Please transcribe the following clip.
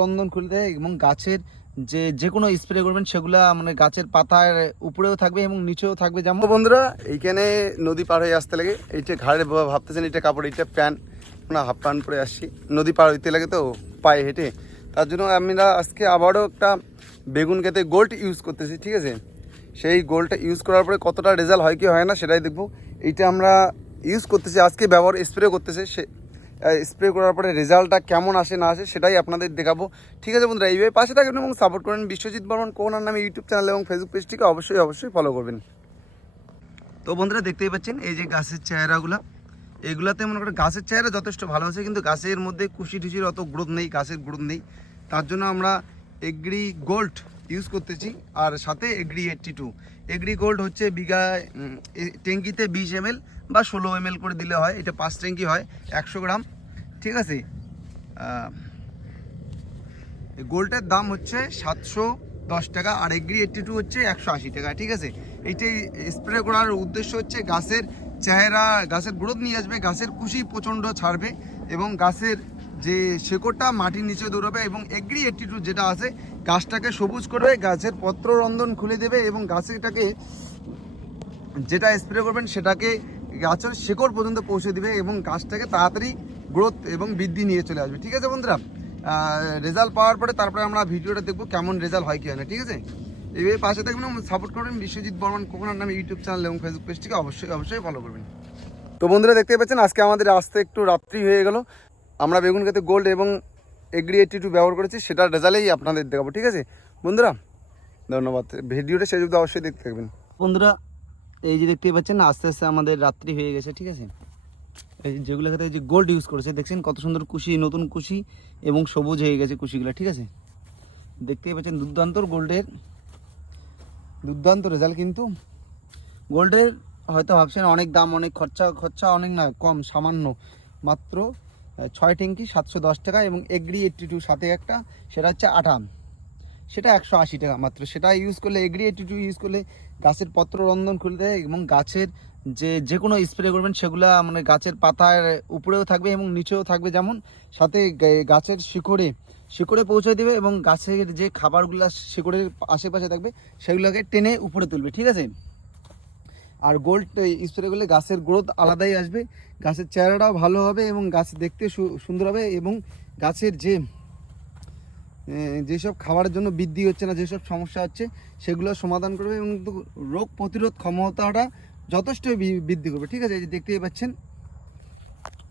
পত্ররন্ধন খুলে দেয় এবং গাছের যে যে কোনো স্প্রে করবেন, সেগুলা মানে গাছের পাতার উপরেও থাকবে এবং নিচেও থাকবে। যেমন বন্ধুরা, এইখানে নদী পার হয়ে আসতে লাগে। এইটা ঘাড়ে ভাবতেছেন এটা কাপড় এইটা প্যান্ট। না হাফ প্যান্ট পরে আসছি। নদী পার হইতে লাগে তো পায়ে হেঁটে। তার জন্য আমরা আজকে আবারও একটা বেগুন খেতে গোল্ড ইউজ করতেছি, ঠিক আছে? সেই গোল্ডটা ইউজ করার পরে কতটা রেজাল্ট হয় কি হয় না, সেটাই দেখব। এইটা আমরা ইউজ করতেছি, আজকে ব্যবহার স্প্রে করতেছে সে স্প্রে করার পরে রেজাল্টটা কেমন আসে, না আসে, সেটাই আপনাদের দেখাবো। ঠিক আছে বন্ধুরা, এইভাবে পাশে থাকবেন এবং সাপোর্ট করেন বিশ্বজিৎ বর্মন কোনার নামে ইউটিউব চ্যানেল এবং ফেসবুক পেজটিকে অবশ্যই অবশ্যই ফলো করবেন। তো বন্ধুরা, দেখতেই পাচ্ছেন, এই যে গাছের চেহারাগুলো, এগুলাতে মনে করেন গাছের চেহারা যথেষ্ট ভালো আছে, কিন্তু গাছের মধ্যে কুশি টুসির অত গ্রোথ নেই, গাছের গ্রোথ নেই। তার জন্য আমরা এগ্রি গোল্ড ইউজ করতেছি, আর সাথে agri eighty two agri gold হচ্ছে এ- ট্যাঙ্কিতে বিশ এম বা ষোলো এম করে দিলে হয়, এটা পাঁচ ট্যাঙ্কি হয়, একশো গ্রাম, ঠিক আছে? গোল্ডের দাম হচ্ছে সাতশো দশ টাকা, আর এগ্রি এইট্টি টু হচ্ছে একশো আশি টাকা, ঠিক আছে? এইটাই স্প্রে করার উদ্দেশ্য হচ্ছে গাছের চেহারা, গাছের গ্রোথ নিয়ে আসবে, গাছের কুশি প্রচণ্ড ছাড়বে এবং গাছের যে শেকড়টা মাটির নিচে দৌড়াবে এবং এগ্রি টু যেটা আছে, গাছটাকে সবুজ করবে, গাছের পত্ররন্ধন খুলে দেবে এবং গাছটাকে যেটা স্প্রে করবেন সেটাকে গাছের শেকড় পর্যন্ত পৌঁছে দিবে এবং গাছটাকে তাড়াতাড়ি গ্রোথ এবং বৃদ্ধি নিয়ে চলে আসবে। ঠিক আছে বন্ধুরা? রেজাল্ট পাওয়ার পরে তারপরে আমরা ভিডিওটা দেখব কেমন রেজাল্ট হয় কি হয় না ঠিক আছে? এইভাবে পাশে থাকবেন সাপোর্ট করবেন বিশ্বজিৎ বর্মন কোকনার নামে ইউটিউব চ্যানেল এবং ফেসবুক পেজটিকে অবশ্যই অবশ্যই ফলো করবেন। তো বন্ধুরা দেখতে পাচ্ছেন, আজকে আমাদের আসতে একটু রাত্রি হয়ে গেল। আমরা বেগুন খেতে গোল্ড এবং এগ্রি এইটটি টু ব্যবহার করেছি, সেটার রেজাল্টেই আপনাদের দেখাবো, ঠিক আছে? বন্ধুরা, ধন্যবাদ। ভিডিওটা শেষ অবধি অবশ্যই দেখতে থাকবেন। বন্ধুরা, এই যে দেখতেই পাচ্ছেন, আস্তে আস্তে আমাদের রাত্রি হয়ে গেছে, ঠিক আছে? এই যেগুলো ক্ষেত্রে যে গোল্ড ইউজ করেছে, দেখছেন কত সুন্দর কুশি, নতুন কুশি এবং সবুজ হয়ে গেছে কুশিগুলো, ঠিক আছে? দেখতেই পাচ্ছেন দুর্দান্ত গোল্ডের দুর্দান্ত রেজাল্ট কিন্তু। গোল্ডের হয়তো ভাবছেন অনেক দাম, অনেক খরচা খরচা অনেক না, কম, সামান্য। মাত্র ছয় ট্যাঙ্কি সাতশো দশ টাকা এবং এগ্রি এইট্টি টু সাথে একটা, সেটা হচ্ছে আঠাম সেটা একশো আশি টাকা মাত্র। সেটা ইউজ করলে, এগ্রি এইট্টি টু ইউজ করলে গাছের পত্র রন্ধন খুলে দেয় এবং গাছের যে যে কোনো স্প্রে করবেন, সেগুলো মানে গাছের পাতার উপরেও থাকবে এবং নিচেও থাকবে যেমন। সাথে গাছের শিকড়ে শিকড়ে পৌঁছে দেবে এবং গাছের যে খাবারগুলো শিকড়ের আশেপাশে থাকবে, সেগুলোকে টেনে উপরে তুলবে, ঠিক আছে? আর গোল্ড স্প্রে করলে গাছের গ্রোথ আলাদাই আসবে। গাছের চেহারাটাও ভালো হবে এবং গাছ দেখতে সুন্দর হবে এবং গাছের যে যেসব খাবারের জন্য বৃদ্ধি হচ্ছে না, যেসব সমস্যা হচ্ছে, সেগুলো সমাধান করবে এবং রোগ প্রতিরোধ ক্ষমতাটা যথেষ্ট বৃদ্ধি করবে। ঠিক আছে দেখতেই পাচ্ছেন।